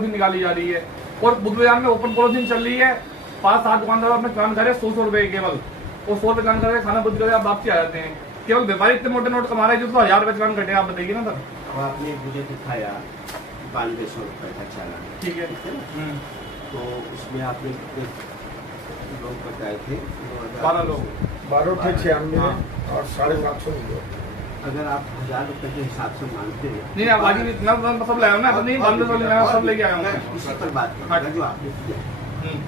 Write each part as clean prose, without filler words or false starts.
Polythene निकाली जा रही है और बुद्ध बाजार में ओपन पॉलिथीन चल रही है। 5-7 दुकानदार अपने चालान करे 100 रुपए केवल, और 100 रुपए चालान करके खाना बुद्ध कर आप वापसी आ जाते हैं। केवल व्यापारी इतने मोटे नोट कमा रहे हैं जो 1000 रुपए चालान कटे। आप बताइए ना सर। अब आपने मुझे दिखाया 9200 रुपए का चालान, ठीक है तो उसमें आपने लोग बताए थे 12 लोग, 12 थे 96 और 750 अगर आप 1000 रुपए के हिसाब से मानते हैं नहीं आप बाकी मैं सब लाया हूँ ना, नहीं सब लेके आया हूँ उसी पर बात करूंगा जो आपने किया।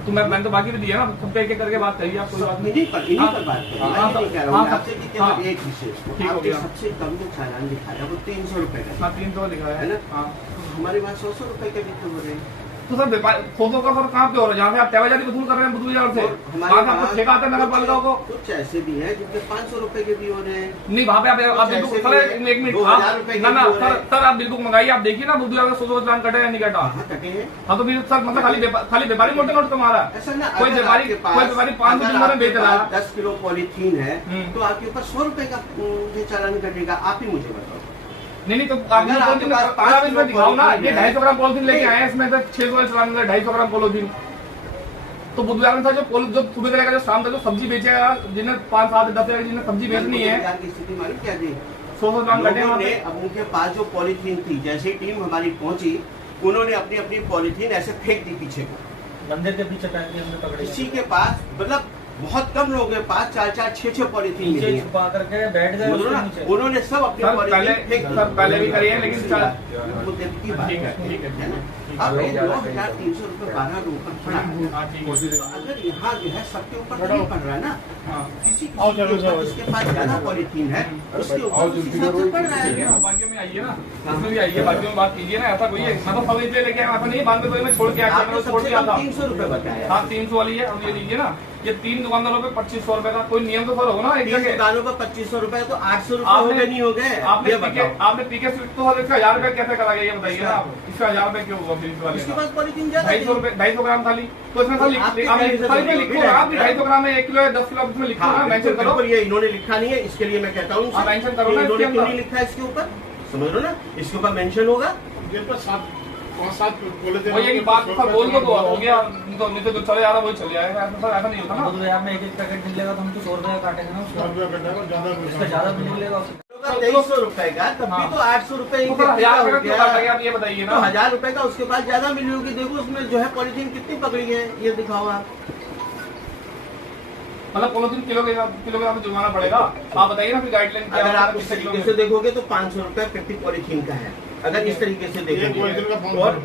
तो मैंने तो बाकी भी दिया ना, सब पे एक करके बात करिए आप, कोई बात नहीं। इन्हीं पर बात करें, मैं नहीं कह रहा हूँ आपसे कि केवल एक विशेष ठीक हो आपने गया। सबसे कम जो चालान दिखाया वो 300 रुपए का 300 लिखा है ना। हाँ हमारे पास 100 रुपए के भी तो हो रहे हैं। तो सर फोटो का सर कहाँ पे हो रहा है? जहाँ से आप तैवाजारी वसूल कर रहे हैं बुद्ध बाजार से, वहाँ से आपको ठेका आता है नगर पालिका को। कुछ ऐसे भी हैं जिनके 500 रुपए के भी हो रहे हैं। नहीं वहाँ पे आप बिल्कुल सर एक मिनट ना सर आप बिल्कुल मंगाइए, आप देखिए ना बुद्ध बाजार में 100 चालान कटे या नहीं कटा। कटे हैं। हाँ तो फिर सर मतलब खाली व्यापारी मोटे नोट कमा रहा है। ऐसा ना, कोई व्यापारी 500 में बेच रहा है। 10 किलो पॉलीथीन है तो आपके ऊपर 100 रुपए का चालान कटेगा। आप ही मुझे बताओ। नहीं तो आप इसमें दिखाओ ना, ये 250 ग्राम पॉलिथीन लेके आए हैं, इसमें से 600 चलान 250 ग्राम पॉलिथीन। तो बुद्ध बाजार में था जो सुबह से लेकर जो शाम तक जो सब्जी बेचेगा, जिन्हें 5-7-10 जिन्हें सब्जी बेचनी है, की स्थिति मालूम क्या थी? 100 ग्राम कटे लोगों ने अब उनके पास जो पॉलीथीन थी, जैसे ही टीम हमारी पहुंची उन्होंने अपनी अपनी पॉलीथीन ऐसे फेंक दी पीछे को, मंदिर के पीछे टांग के हमने पकड़े। किसी के पास मतलब बहुत कम लोगों के पास 4-6 पॉलीथीन मिली है। छुपा करके बैठ गए उसके नीचे। उन्होंने सब अपनी पॉलीथीन फेंक दी। पहले भी करी है लेकिन वो दिन की बात है ना। अब 9,300 रुपए 12 ऊपर पड़ा है। अगर यहाँ जो है सबके ऊपर नहीं पड़ रहा है ना, किसी जिसके पास ज्यादा पॉलीथीन है उसके ऊपर उस हिसाब से पड़ रहा है। बाकी में आइए ना, इसमें भी आइए, बाकी में बात कीजिए ना। ऐसा कोई है मैं तो सब इसलिए लेके आया, ऐसा नहीं बाद में कोई मैं छोड़ के आया, आपने छोड़ के आता। 300 रुपए बताया। हाँ 300 वाली है, अब ये लीजिए ना, ये 3 दुकानदारों पे 2500 रुपए का कोई नियम तो सर होगा ना। एक 3 जगह दुकानों पर 2500 रुपए तो 800 रुपए हो गए नहीं हो गए? आपने पीके स्वीट तो इसका 1000 रुपए कैसे करा गया ये बताइए ना आप। इसका 1000 रुपए क्यों होगा? फिर इसके पास पॉलीथीन ज्यादा 250 ग्राम खाली, तो इसमें लिखो आप भी 250 ग्राम है, 1 किलो है, 10 किलो इसमें लिखो ना, मेंशन करो। ये इन्होंने लिखा नहीं है, इसके लिए मैं कहता हूँ मेंशन करो ना। इन्होंने क्यों नहीं लिखा है इसके ऊपर? समझ लो ना, इसके ऊपर मेंशन होगा। वही बात सर बोल दो तो हो गया, नहीं तो चले जा रहा वही चले जाएगा। ऐसा नहीं होता ना। बुद्ध बाजार में एक पैकेट मिलेगा तो हम तो 100 रुपए काटेंगे ना, उसका ज्यादा बिल निकलेगा। 2300 रुपए का तब भी तो 800 रुपए तो 1000 रुपए क्यों काटा गया आप ये बताइए तो ना। 1000 रुपए का उसके पास ज्यादा मिली होगी। देखो उसमें जो है पॉलीथीन कितनी पकड़ी है, ये दिखाओ आप। मतलब पॉलिथीन किलो के हिसाब से जुर्माना पड़ेगा। आप बताइए ना फिर गाइडलाइन। अगर आप इस तरीके से देखोगे तो 500 रुपए प्रति पॉलीथीन का है, अगर इस तरीके से देखोगे। और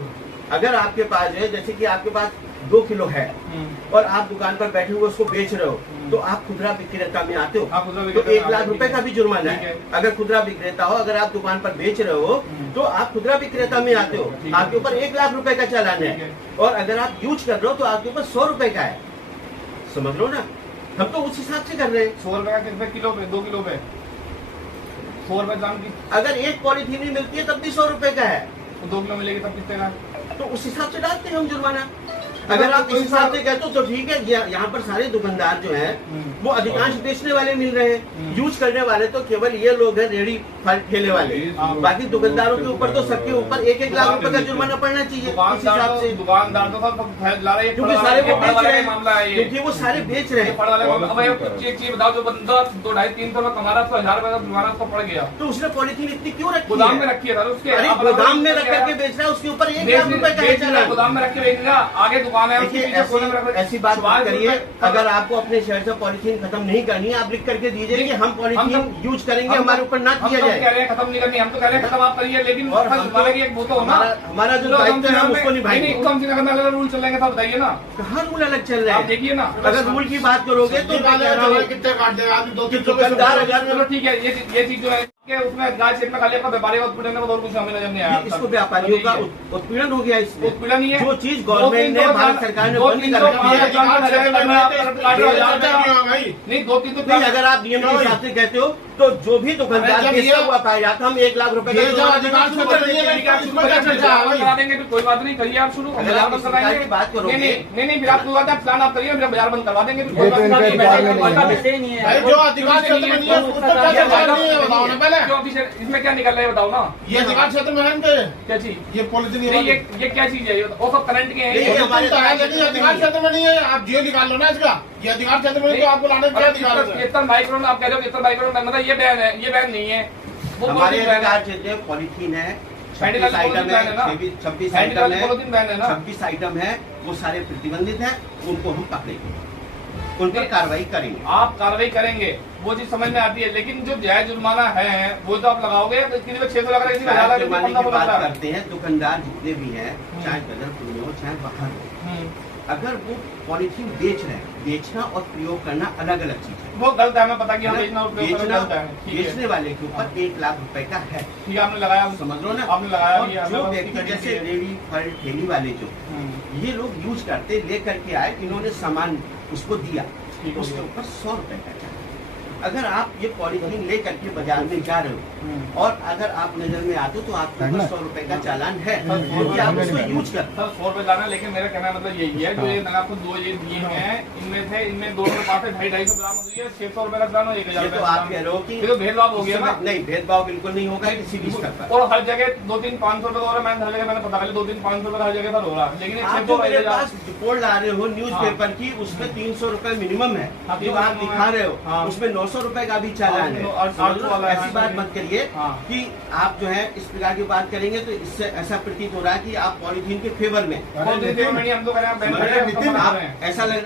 अगर आपके पास है, जैसे कि आपके पास 2 किलो है और आप दुकान पर बैठे हुए उसको बेच रहे हो, तो आप खुदरा विक्रेता में आते हो तो 1 लाख रुपए का भी जुर्माना है। अगर खुदरा विक्रेता हो, अगर आप दुकान पर बेच रहे हो तो आप खुदरा विक्रेता में आते हो, आपके ऊपर 1 लाख रुपए का चालान है। और अगर आप यूज कर रहे हो तो आपके ऊपर 100 रुपए का है। समझ लो ना, हम तो उस हिसाब से कर रहे हैं। 100 रुपए का कितने किलो पे? 2 किलो पे 100 रुपए दाम की। अगर एक पॉलीथीन ही मिलती है तब भी 100 रुपए का है, तो 2 किलो मिलेगी तब कितने का? तो उस हिसाब से डालते हैं हम जुर्माना। अगर आप इस हिसाब से कहते हो तो ठीक है। यहाँ पर सारे दुकानदार जो हैं वो अधिकांश बेचने वाले मिल रहे हैं, यूज करने वाले तो केवल ये लोग हैं, रेडी फल ठेले वाले। बाकी दुकानदारों के ऊपर तो सबके ऊपर 1-1 लाख रुपए का जुर्माना पड़ना चाहिए इस हिसाब से। दुकानदार तो क्योंकि सारे वो बेच रहे हैं, क्योंकि वो सारे बेच रहे हैं। एक चीज बताओ, जो बंदा 2-2.5-300 रुपए कमा रहा है, 1000 रुपए का जुर्माना उसको पड़ गया, तो उसने पॉलीथीन इतनी क्यों रखी? गोदाम में रखी है सर उसके। गोदाम में रख करके बेच रहा है, उसके ऊपर 1 लाख रुपए का गोदाम में रख के बेचेगा, आगे दुकान है। ऐसी बात करिए, अगर आपको अपने शहर से पॉलीथीन खत्म नहीं करनी है, आप लिख करके दीजिए कि हम पॉलीथीन यूज करेंगे, हमारे ऊपर ना किया जाए। कह रहे हैं खत्म नहीं करनी, हम तो कह रहे हैं खत्म आप करिए, लेकिन एक वो तो हमारा जो दायित्व है उसको निभाएंगे। उधम सिंह नगर में अगर रूल चलेंगे तो बताइए ना, कहाँ रूल अलग चल रहे आप हैं? देखिए ना। अगर रूल की बात करोगे तो दुकानदार चलो ठीक है, ये चीज जो है उसमें गाय चेक में खाली आपका व्यापारी का उत्पीड़न का और कुछ हमें नजर नहीं आया। इसको व्यापारियों का उत्पीड़न हो गया, इसमें उत्पीड़न ही है। जो चीज गवर्नमेंट ने, भारत सरकार ने बंद कर रखी है। नहीं 2-3 तो अगर आप नियम के हिसाब से कहते हो तो जो भी दुकानदार बेचता हुआ पाएगा तो हम 1 लाख रुपए का करा देंगे, तो कोई बात नहीं, करिए आप शुरू, बाजार बंद करवाएंगे। बात करोगे नहीं, फिर आप कोई बात है, प्लान आप करिए, फिर बाजार बंद करवा देंगे। जो अधिकार क्षेत्र में नहीं है इसमें क्या निकल रहा है बताओ ना, ये अधिकार क्षेत्र में है क्या चीज, ये पॉलिथीन ये क्या चीज है, वो सब करंट के हैं, लेकिन अधिकार क्षेत्र में नहीं है, आप जियो निकाल लो ना इसका, ये अधिकार क्षेत्र में तो आपको लाने का क्या अधिकार है? 73 माइक्रोन आप कह रहे हो, 73 माइक्रोन मतलब ये बैन है, ये बैन नहीं है, वो हमारे अधिकार क्षेत्र में पॉलिथीन है, 26 आइटम है, 26 आइटम है, 26 आइटम है, वो सारे प्रतिबंधित है, उनको हम पकड़ेंगे, उन पर कार्रवाई करेंगे। आप कार्रवाई करेंगे, वो चीज समझ में आती है, लेकिन जो जायज जुर्माना है वो तो आप लगाओगे, किसी में 600 लगा रहे, किसी में 1000 जुर्माने की बात करते हैं। दुकानदार जितने भी हैं, चाहे बदरपुर में हो चाहे बाहर हो, अगर वो पॉलिथीन बेच रहे हैं, बेचना और प्रयोग करना अलग अलग चीज है। वो गलत है, हमें पता कि हम बेचना और प्रयोग करना गलत है। बेचने वाले के ऊपर 1 लाख रुपए का है, ठीक है, आपने लगाया, समझ लो ना, आपने लगाया। और जो व्यक्ति जैसे रेडी फल ठेली वाले जो ये लोग यूज करते, लेकर के आए, इन्होंने सामान उसको दिया, उसके ऊपर 100 रुपए का चालान। अगर आप ये पॉलिथीन ले करके बाजार में जा रहे हो और अगर आप नजर में आते हो तो आपके ऊपर 100 रुपए का चालान है, क्योंकि आप उसको यूज करते। सर 100 रुपए जाना, लेकिन मेरा कहना मतलब यही है, जो ये मैंने आपको 2 ये दिए हैं, इनमें थे, इनमें 2 के पास 250 ग्राम हो गई है, 600 रुपए का चालान, 1000 तो आप कह रहे हो कि भेदभाव हो गया ना? नहीं, भेदभाव बिल्कुल नहीं होगा किसी भी स्तर पर। और हर जगह 2-3-500 रुपए का हो रहा है, मैंने हर जगह मैंने पता कर लिया, 2-3-500 रुपए हर जगह पर हो रहा है, लेकिन आप जो मेरे पास रिपोर्ट ला रहे हो न्यूज़पेपर की, उसमें 300 रुपए मिनिमम है, जो आप दिखा रहे हो, उसमें 900 रुपए का भी चालान है। ऐसी बात मत करिए कि आप जो है इस प्रकार की बात करेंगे तो इससे ऐसा प्रतीत हो रहा है कि आप पॉलिथीन के फेवर में, हम तो कह रहे हैं, ऐसा लग